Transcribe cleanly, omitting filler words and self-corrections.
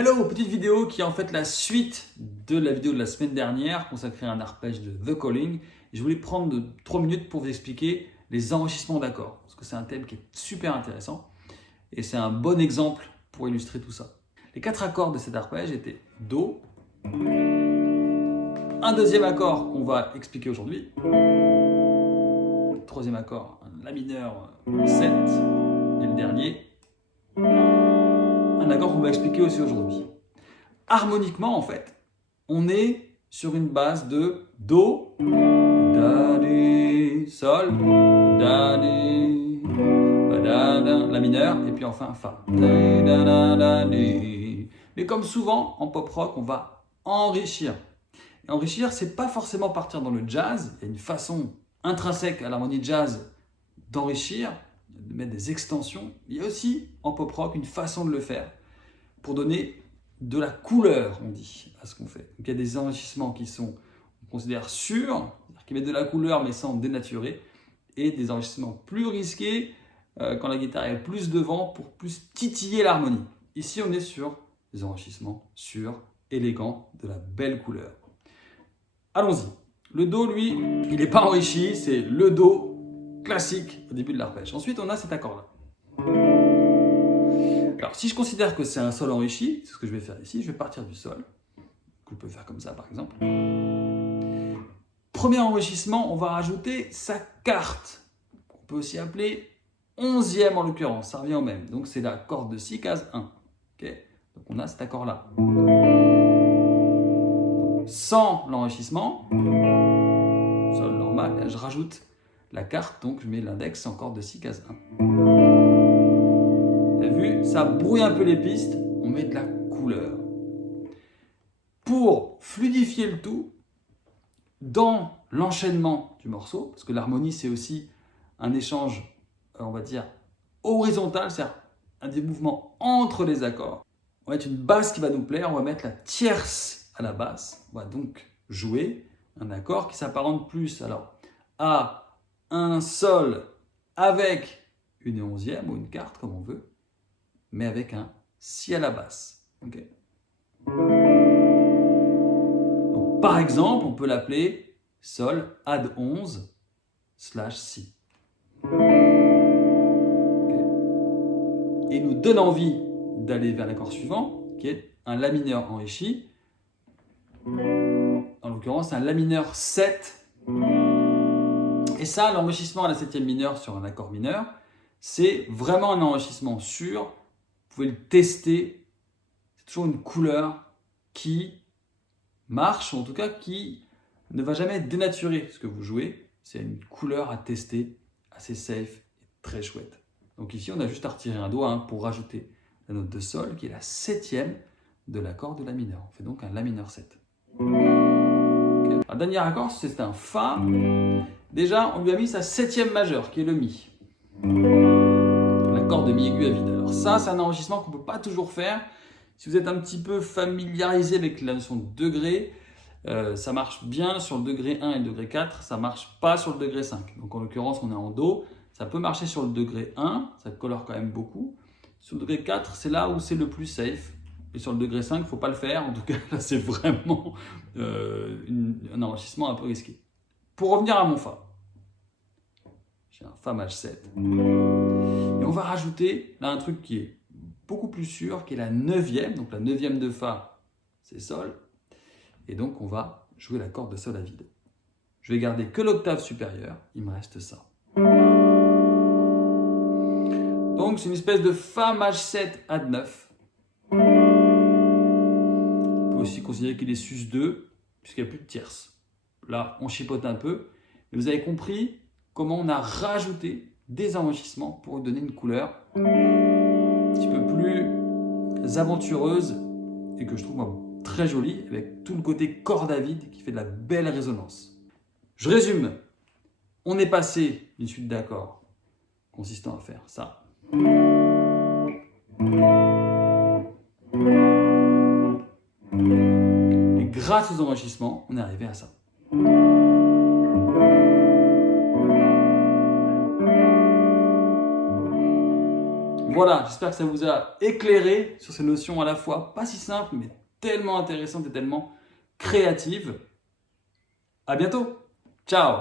Hello, petite vidéo qui est en fait la suite de la vidéo de la semaine dernière consacrée à un arpège de The Calling. Je voulais prendre 3 minutes pour vous expliquer les enrichissements d'accords parce que c'est un thème qui est super intéressant et c'est un bon exemple pour illustrer tout ça. Les 4 accords de cet arpège étaient Do, un deuxième accord qu'on va expliquer aujourd'hui, le troisième accord, un La mineur 7 et le dernier, un accord qu'on va expliquer aussi aujourd'hui. Harmoniquement, en fait, on est sur une base de Do, Da, Di, Sol, Da, Di, Ba, Da, Da, La mineur, et puis enfin Fa. Da, da, da, da, di. Mais comme souvent, en pop rock, on va enrichir. Et enrichir, c'est pas forcément partir dans le jazz. Il y a une façon intrinsèque à l'harmonie jazz d'enrichir, de mettre des extensions. Il y a aussi en pop rock une façon de le faire pour donner de la couleur, on dit, à ce qu'on fait. Donc il y a des enrichissements qui sont, on considère sûrs, qui mettent de la couleur mais sans dénaturer, et des enrichissements plus risqués quand la guitare est plus devant pour plus titiller l'harmonie. Ici, on est sur des enrichissements sûrs, élégants, de la belle couleur. Allons-y. Le Do, lui, il n'est pas enrichi, c'est le Do classique au début de l'arpège. Ensuite, on a cet accord-là. Alors, si je considère que c'est un Sol enrichi, c'est ce que je vais faire ici, je vais partir du Sol, que je peux faire comme ça par exemple. Premier enrichissement, on va rajouter sa quarte, qu'on peut aussi appeler 11e en l'occurrence, ça revient au même. Donc c'est la corde de Si, case 1. Okay, donc on a cet accord-là. Sans l'enrichissement, Sol normal, je rajoute la quarte, donc je mets l'index en corde de Si, case 1. Vous avez vu, ça brouille un peu les pistes, on met de la couleur. Pour fluidifier le tout, dans l'enchaînement du morceau, parce que l'harmonie c'est aussi un échange, on va dire, horizontal, c'est-à-dire un des mouvements entre les accords. On va mettre une basse qui va nous plaire, on va mettre la tierce à la basse, on va donc jouer un accord qui s'apparente plus alors à un Sol avec une 11e ou une quarte comme on veut, mais avec un Si à la basse. Okay. Donc, par exemple, on peut l'appeler Sol add 11 / Si. Okay. Et il nous donne envie d'aller vers l'accord suivant, qui est un La mineur enrichi. En l'occurrence, un La mineur 7. Et ça, l'enrichissement à la 7e mineure sur un accord mineur, c'est vraiment un enrichissement sûr. Vous pouvez le tester. C'est toujours une couleur qui marche, ou en tout cas qui ne va jamais dénaturer ce que vous jouez. C'est une couleur à tester, assez safe et très chouette. Donc ici, on a juste à retirer un doigt pour rajouter la note de Sol, qui est la 7e de l'accord de La mineur. On fait donc un La mineur 7. Okay. Un dernier accord, c'est un Fa. Déjà, on lui a mis sa 7e majeure, qui est le Mi. L'accord de Mi aigu à vide. Alors ça, c'est un enrichissement qu'on ne peut pas toujours faire. Si vous êtes un petit peu familiarisé avec la notion de degré, ça marche bien sur le degré 1 et le degré 4, ça ne marche pas sur le degré 5. Donc en l'occurrence, on est en Do, ça peut marcher sur le degré 1, ça colore quand même beaucoup. Sur le degré 4, c'est là où c'est le plus safe. Et sur le degré 5, il ne faut pas le faire. En tout cas, là, c'est vraiment un enrichissement un peu risqué. Pour revenir à mon Fa, j'ai un Fa maj 7. Et on va rajouter là un truc qui est beaucoup plus sûr, qui est la 9e. Donc la 9e de Fa, c'est Sol. Et donc on va jouer la corde de Sol à vide. Je vais garder que l'octave supérieure, il me reste ça. Donc c'est une espèce de Fa maj 7 add 9. On peut aussi considérer qu'il est sus 2, puisqu'il n'y a plus de tierce. Là, on chipote un peu. Mais vous avez compris comment on a rajouté des enrichissements pour donner une couleur un petit peu plus aventureuse et que je trouve très jolie, avec tout le côté corde à vide qui fait de la belle résonance. Je résume. On est passé d'une suite d'accords consistant à faire ça. Et grâce aux enrichissements, on est arrivé à ça. Voilà, j'espère que ça vous a éclairé sur ces notions à la fois pas si simples, mais tellement intéressantes et tellement créatives. À bientôt. Ciao.